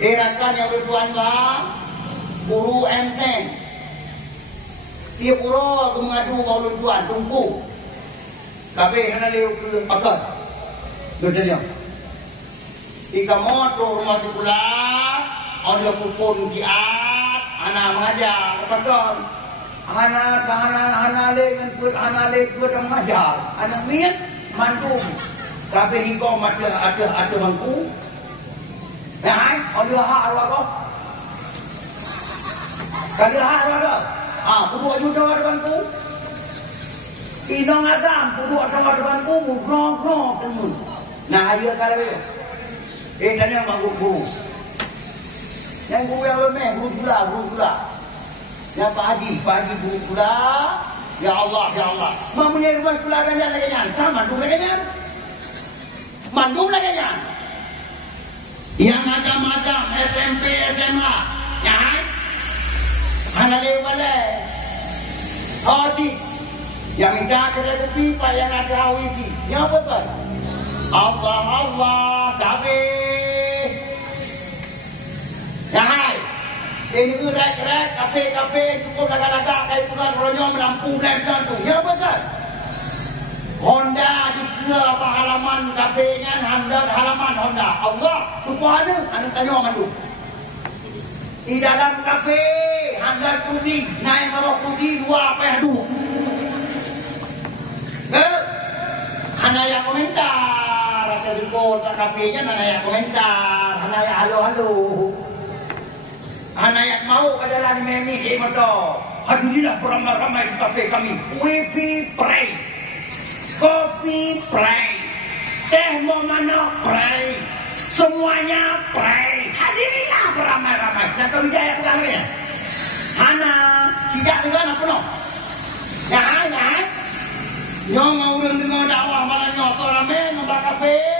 Rakan yang bertuan bang, guru MSN. Tiap pura tu mengadu kau tuan tunggu. Kabeh kena leu ke pakar. Betul ya. Ika motor rumah sekolah, ada kupon kiat, anak mengajar pakar. Anak le put mengajar. Anak miat mantum. Kabeh hingga ada bangku. Nah, ada hak apa? Kali hak apa? Kudu juta ada bangku. Inong agam, kudu ada bangku, mugrong temu. Nah, ayo kalau dan yang bangku guru. Yang guru yang lemah, guru gula. Yang Pak Haji guru gula. Ya Allah. Mempunyai rumah sekolah ganyan. Sama mandum lagi ganyan. Yang macam-macam SMP, SMA. Ya. Hana lewat. Si yang minta kedai kopi, Pak yang ada wifi. Ya betul. Allah, kabeh. Ya hai. Ini gerak-gerak, kafe, cukup lagak-lagak, kayak pulang ronyong melampu dan tu. Ya betul. Honda dikira apa halaman kafenya, halaman Honda. Allah, lupa ada tanya orang tu. Di dalam kafe, Honda putih, naik kalau putih, dua apa yang dua. Hana yang komentar, ada di kota kafenya, hana yang komentar, hana yang halo. Hana yang mau adalah di memi, motor. Hadirilah beramai-ramai di kafe kami. Wifi pray. Kopi pray, teh mana pray, semuanya pray. Hadirilah beramai-ramai. Dan kau Wijaya pegangnya. Hana, tidak dengan apa no? Ya. Nyong mau dengar dakwah malah nyotor rame, nombak kafe.